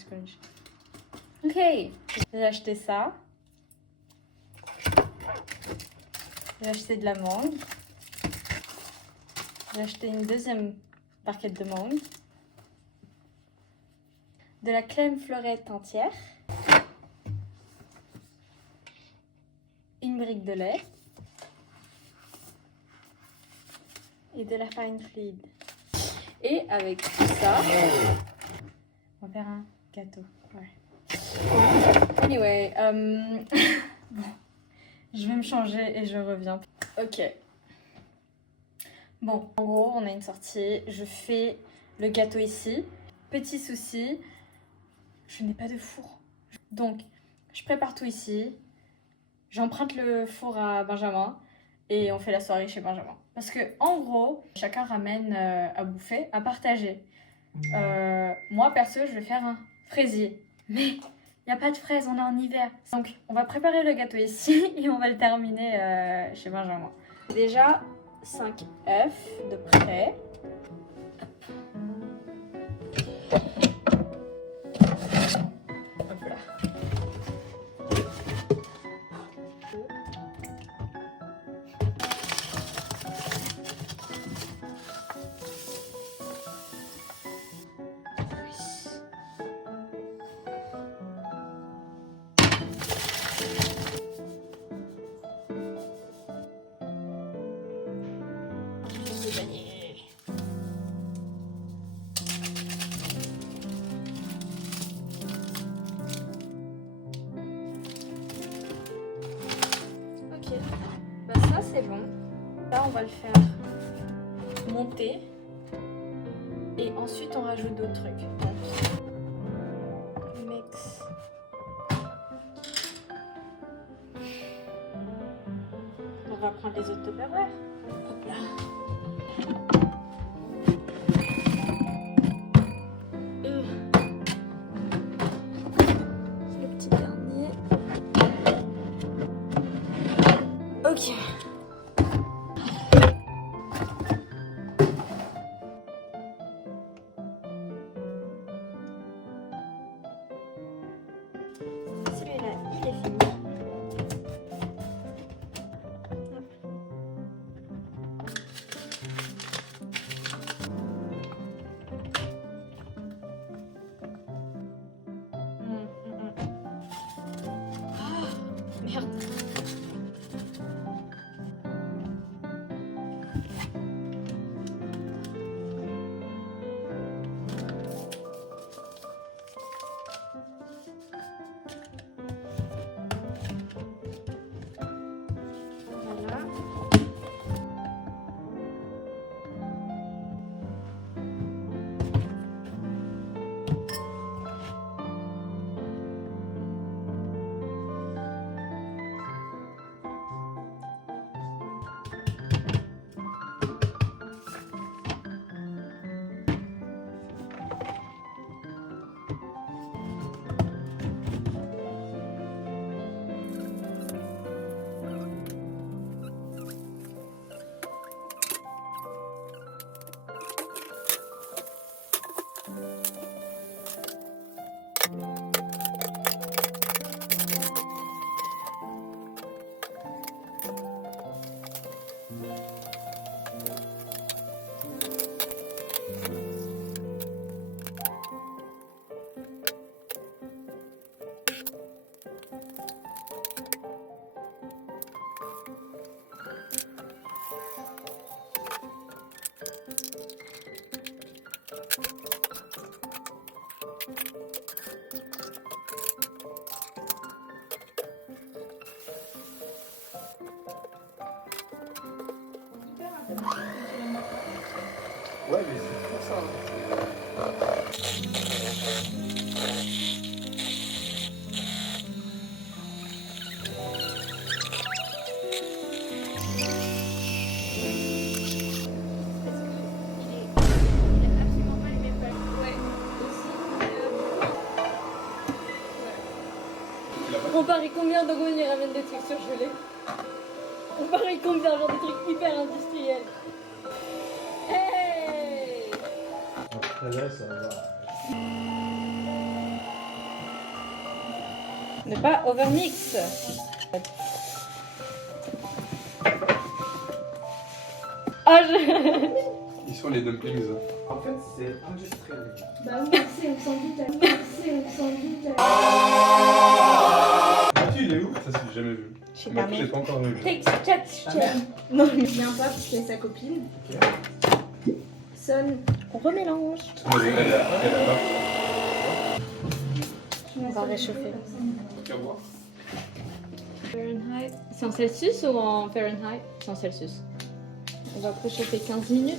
scrunch. Ok, j'ai acheté ça. J'ai acheté de la mangue. J'ai acheté une deuxième barquette de mangue. De la crème fleurette entière. Une brique de lait. Et de la farine fluide. Et avec tout ça, on va faire un gâteau. Ouais. Anyway, bon, je vais me changer et je reviens. Ok. Bon, en gros, on a une sortie. Je fais le gâteau ici. Petit souci, je n'ai pas de four. Donc, je prépare tout ici. J'emprunte le four à Benjamin et on fait la soirée chez Benjamin. Parce que, en gros, chacun ramène à bouffer, à partager. Moi, perso, je vais faire un fraisier. Mais il n'y a pas de fraises, on est en hiver. Donc, on va préparer le gâteau ici et on va le terminer chez Benjamin. Déjà, 5 œufs de près. Hop là. Ok, bah ça c'est bon. Là on va le faire monter et ensuite on rajoute d'autres trucs. Donc, mix. On va prendre les autres Tupperware. Hop là. Le petit dernier. Ok. Celui-là, il est fini. Merde. Voilà. Ouais, mais c'est pour ça. On parie combien d'Ogoni ramène des trucs surgelés? On parie combien, genre des trucs hyper industriels? Hey! Après là, ça va. Mais pas overmix. Ah, Ils sont les dumplings. En fait, c'est industriel. Bah oui, merci, on s'en doute. Merci, on s'en doute. Ah, tu il est où? Ça, c'est jamais vu. Je sais Moi, pas, mais... j'ai pas encore vu. Take catch. Ta mère. Non, mais... Viens pas parce qu'il y a sa copine. Sonne. On remélange. Elle a pas. On va réchauffer. Qu'à voir. Fahrenheit. C'est en Celsius ou en Fahrenheit? C'est en Celsius. On va préchauffer 15 minutes.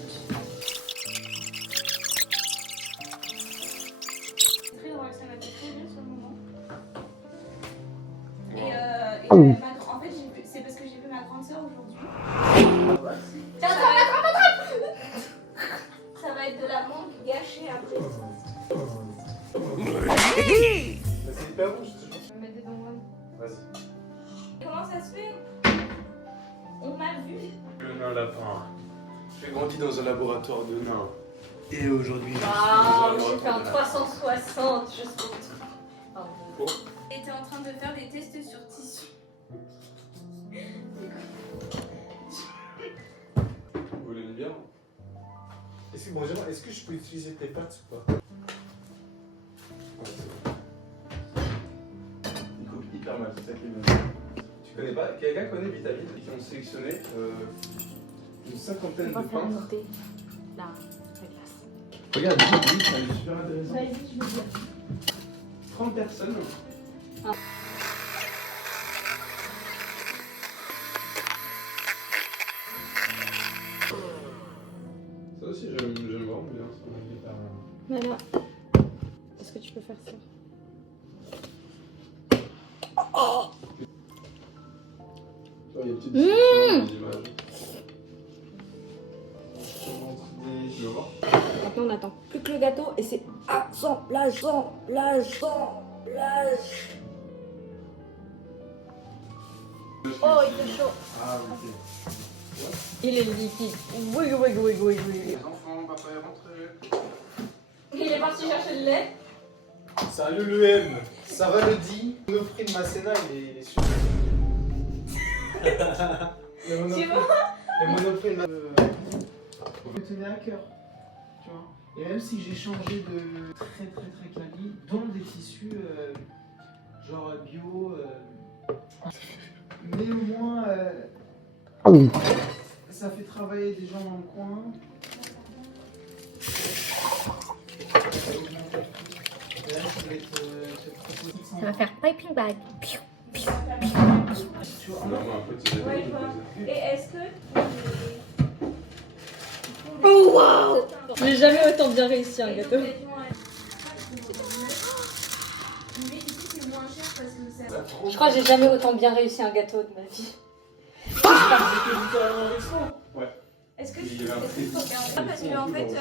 Ça m'a fait très bien sur le moment. Et en fait, c'est parce que j'ai vu ma grande soeur aujourd'hui. Tiens, ça va être de la mangue gâchée après. C'est hyper rouge, je Je vais mettre des bonbons. Vas-y. Comment ça se fait? On m'a vu. Le nain lapin. J'ai grandi dans un laboratoire de nains. Et aujourd'hui, Waouh, j'ai fait un 360 juste pour tout. J'étais en train de faire des tests sur tissu. Vous l'aimez bien? Est-ce que je peux utiliser tes pattes ou pas? Il coupe hyper mal, c'est ça qui est bien. Tu connais pas? Quelqu'un connaît Vitamine? Ils ont sélectionné une cinquantaine de peintres. monter la glace. Regarde, lui, ça est super intéressant. Vas-y, je veux dire. 30 personnes. Ah. Ça aussi, j'aime vraiment bien ça. Voilà. Est-ce que tu peux faire ça? Tu vois, il y a une petite discussion dans les images. Tu veux voir? Maintenant, on attend plus que le gâteau et c'est assemblage. Oh, il fait chaud. Ah, ok. Il est liquide. Oui. Les enfants, papa est rentré. Il est parti chercher le lait. Salut l'UM, ça va le dit? Le prix de Masséna, il est super. Le Tu vois? Monoprix me tenait à cœur, tu vois. Et même si j'ai changé de très quali, dont des tissus genre bio, mais au moins ça fait travailler des gens dans le coin. Et là, ça va être cette proposition. Ça va faire piping bag. Tu vois, Non, mais en fait, c'est des Ouais, je trucs vois. plaisir. Et est-ce que Oh waouh! J'ai jamais autant bien réussi un gâteau. Mais ici c'est moins cher parce que ça. Je crois que j'ai jamais autant bien réussi un gâteau de ma vie. Est-ce que Il y avait un prix. parce que en fait ton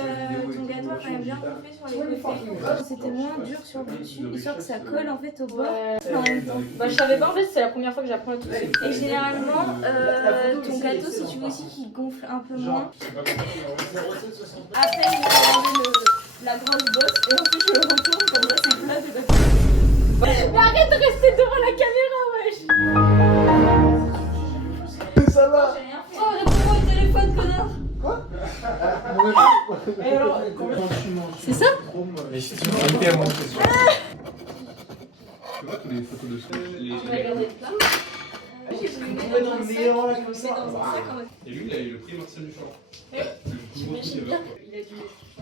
gâteau a quand même bien gonflé sur les côtés. C'était moins dur sur le dessus, histoire que ça colle en fait au bord. En même temps. Bah je savais pas en fait, c'est la première fois que j'apprends le truc. Et généralement ton gâteau si tu veux aussi qu'il gonfle un peu moins. Après il faut enlever la grosse bosse et ensuite je le retourne comme ça c'est plat de gâteau. Mais arrête de rester devant la caméra, wesh! Ça va. J'ai rien fait. Oh, réponds-moi au téléphone, connard! Et alors, quand tu manges, C'est ça? trop molle. Mais si tu veux inviter à moi, c'est sûr. Tu vois tous les photos de ce On va regarder le plat. Je vais le mettre Ouais, dans dans un le sac. néant, là, Je comme vais ça. le mettre dans un sac en mode. Et lui, il a eu le prix Marcel Duchamp. Ouais. Le plus gros prix J'imagine ever, bien. quoi. Il a dû.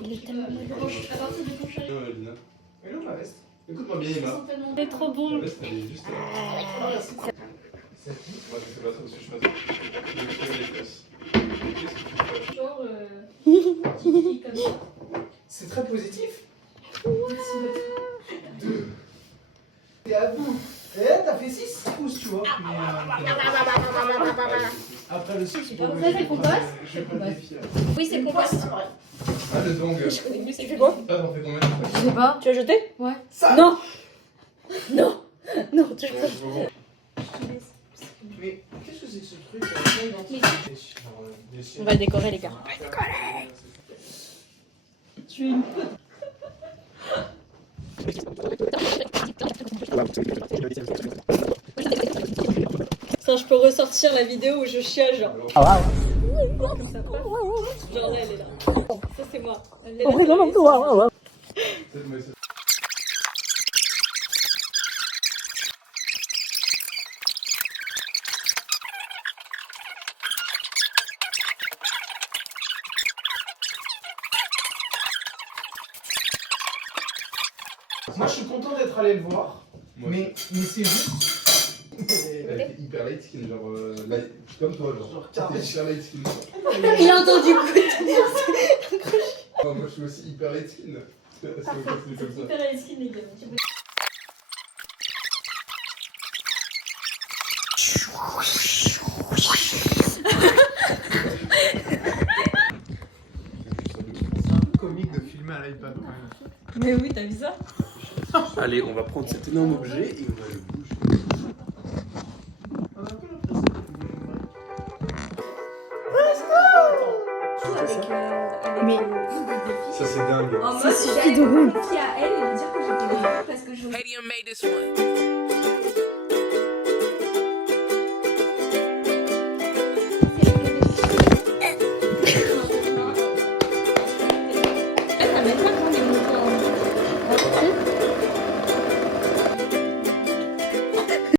Il est tellement bon. À partir de ton chéri. Ouais, Lina. Et là, ma veste. Écoute-moi bien, Emma. Il est trop La bon. veste, elle est juste là. Moi, je fais pas ça parce que je fais ça. Je vais créer les fesses. Qu'est-ce que tu fais? Genre kiki comme ça. C'est très positif. Et à bout. Et là, t'as fait 6 pouces, tu vois. Mais, après le sucre, pas, vous savez qu'on passe je vais pas le défier. Oui, c'est compost. Ah, le dong. Tu fais quoi? Ah, t'en fais combien? Je sais pas. Tu as jeté? Ouais. Ça. Non! Non! Non, tu Ouais, as je vous vois. Mais qu'est-ce que c'est que ce truc là? On va le décorer, les gars. Tu es une Ça, je peux ressortir la vidéo où je chiale, genre. Comme ça, paf. Genre là, elle est là. Ça, c'est moi. Elle est là, Moi, je suis content d'être allé le voir, Moi, mais c'est juste. Elle était hyper light skin, genre comme toi, genre. T'es hyper light skin. Il a entendu quoi? Non, moi je suis aussi hyper light skin. C'est comme ça. Hyper light skin, les gars. C'est un peu comique de filmer à l'iPad quand même. Mais oui, t'as vu ça? Allez, on va prendre cet énorme objet et on va le bouger. On a un peu l'impression que Mais Ça c'est dingue. en mode, j'allais me confier à elle et lui dire que j'étais bonne parce que je Palladium made this one.